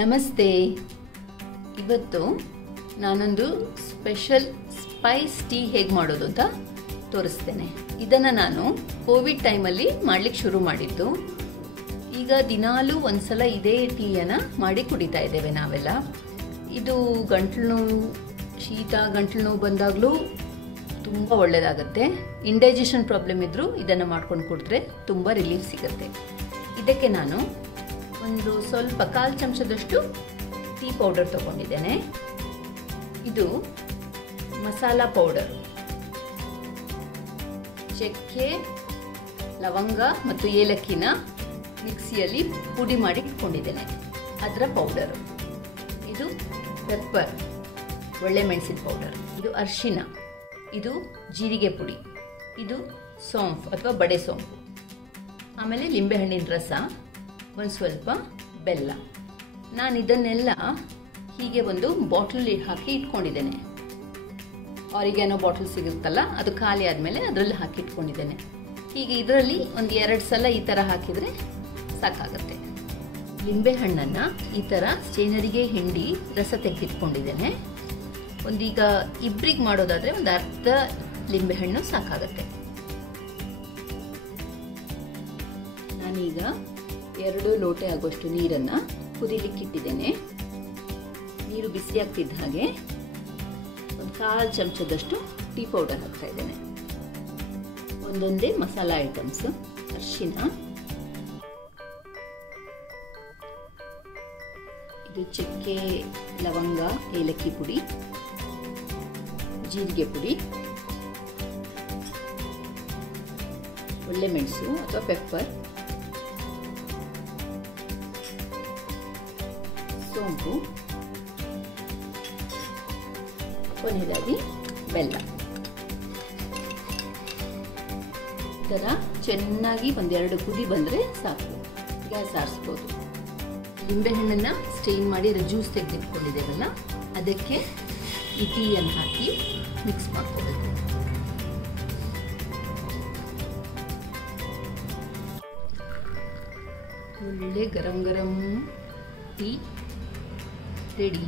ನಮಸ್ತೆ. ಇವತ್ತು ನಾನೊಂದು ಸ್ಪೆಷಲ್ ಸ್ಪೈಸ್ ಟೀ ಹೇಗೆ ಮಾಡೋದು ಅಂತ ತೋರಿಸ್ತೇನೆ. ಇದನ್ನು ನಾನು ಕೋವಿಡ್ ಟೈಮಲ್ಲಿ ಮಾಡಲಿಕ್ಕೆ ಶುರು ಮಾಡಿದ್ದು. ಈಗ ದಿನಾಲೂ ಒಂದ್ಸಲ ಇದೇ ಟೀಯನ್ನು ಮಾಡಿ ಕುಡಿತಾ ಇದ್ದೇವೆ ನಾವೆಲ್ಲ. ಇದು ಗಂಟ್ಲು ನೋವು, ಶೀತ, ಗಂಟ್ಲು ನೋವು ಬಂದಾಗಲೂ ತುಂಬ ಒಳ್ಳೆಯದಾಗುತ್ತೆ. ಇಂಡೈಜೆಷನ್ ಪ್ರಾಬ್ಲಮ್ ಇದ್ದರೂ ಇದನ್ನು ಮಾಡ್ಕೊಂಡು ಕುಡಿದ್ರೆ ತುಂಬ ರಿಲೀಫ್ ಸಿಗುತ್ತೆ. ಇದಕ್ಕೆ ನಾನು ಒಂದು ಸ್ವಲ್ಪ 1/4 ಚಮಚದಷ್ಟು ಟೀ ಪೌಡರ್ ತಗೊಂಡಿದ್ದೇನೆ. ಇದು ಮಸಾಲಾ ಪೌಡರ್, ಚಕ್ಕೆ, ಲವಂಗ ಮತ್ತು ಏಲಕ್ಕಿನ ಮಿಕ್ಸಿಯಲ್ಲಿ ಪುಡಿ ಮಾಡಿ ಇಟ್ಕೊಂಡಿದ್ದೇನೆ, ಅದರ ಪೌಡರ್. ಇದು ಪೆಪ್ಪರ್, ಒಳ್ಳೆ ಮೆಣಸಿನ ಪೌಡರ್. ಇದು ಅರಿಶಿನ, ಇದು ಜೀರಿಗೆ ಪುಡಿ, ಇದು ಸೋಂಫ್ ಅಥವಾ ಬಡೆ ಸೋಂಪು, ಆಮೇಲೆ ಲಿಂಬೆಹಣ್ಣಿನ ರಸ, ಒಂದು ಸ್ವಲ್ಪ ಬೆಲ್ಲ. ನಾನು ಇದನ್ನೆಲ್ಲ ಹೀಗೆ ಒಂದು ಬಾಟಲಲ್ಲಿ ಹಾಕಿ ಇಟ್ಕೊಂಡಿದ್ದೇನೆ. ಆರಿಗ್ಯಾನೋ ಬಾಟಲ್ ಸಿಗುತ್ತಲ್ಲ, ಅದು ಖಾಲಿ ಆದಮೇಲೆ ಅದರಲ್ಲಿ ಹಾಕಿ ಇಟ್ಕೊಂಡಿದ್ದೇನೆ. ಹೀಗೆ ಇದರಲ್ಲಿ ಒಂದು 2 ಸಲ ಈ ಥರ ಹಾಕಿದರೆ ಸಾಕಾಗುತ್ತೆ. ಲಿಂಬೆಹಣ್ಣನ್ನು ಈ ಥರ ಸ್ಟೇನರಿಗೆ ಹಿಂಡಿ ರಸ ತೆಗೆದಿಟ್ಕೊಂಡಿದ್ದೇನೆ. ಒಂದೀಗ ಇಬ್ಬರಿಗೆ ಮಾಡೋದಾದರೆ ಒಂದು ಅರ್ಧ ಲಿಂಬೆಹಣ್ಣು ಸಾಕಾಗುತ್ತೆ. ನಾನೀಗ 2 ಲೋಟೆ ಆಗುವಷ್ಟು ನೀರನ್ನು ಕುದಿಲಿಕ್ಕಿಟ್ಟಿದ್ದೇನೆ. ನೀರು ಬಿಸಿ ಆಗ್ತಿದ್ದ ಹಾಗೆ ಒಂದು 1/4 ಚಮಚದಷ್ಟು ಟೀ ಪೌಡರ್ ಹಾಕ್ತಾ ಇದ್ದೇನೆ. ಒಂದೊಂದೇ ಮಸಾಲಾ ಐಟಮ್ಸ್: ಅರಿಶಿನ, ಇದು ಚಕ್ಕೆ, ಲವಂಗ, ಏಲಕ್ಕಿ ಪುಡಿ, ಜೀರಿಗೆ ಪುಡಿ, ಒಳ್ಳೆ ಮೆಣಸು ಅಥವಾ ಪೆಪ್ಪರ್, ಸೋಂಪು, ಕೊನೆಯದಾಗಿ ಬೆಲ್ಲ. ಈ ಥರ ಚೆನ್ನಾಗಿ 1-2 ಕುದಿ ಬಂದರೆ ಸಾಕು, ಗ್ಯಾಸ್ ಆರಿಸ್ಬೋದು. ಲಿಂಬೆಹಣ್ಣನ್ನು ಸ್ಟೇನ್ ಮಾಡಿ ಅದರ ಜ್ಯೂಸ್ ತೆಗೆದಿಟ್ಕೊಂಡಿದ್ದೇವಲ್ಲ, ಅದಕ್ಕೆ ಈ ಟೀಯನ್ನು ಹಾಕಿ ಮಿಕ್ಸ್ ಮಾಡ್ಕೋಬೇಕು. ಒಳ್ಳೆ ಗರಂ ಗರಂ ಟೀ ರೆಡಿ.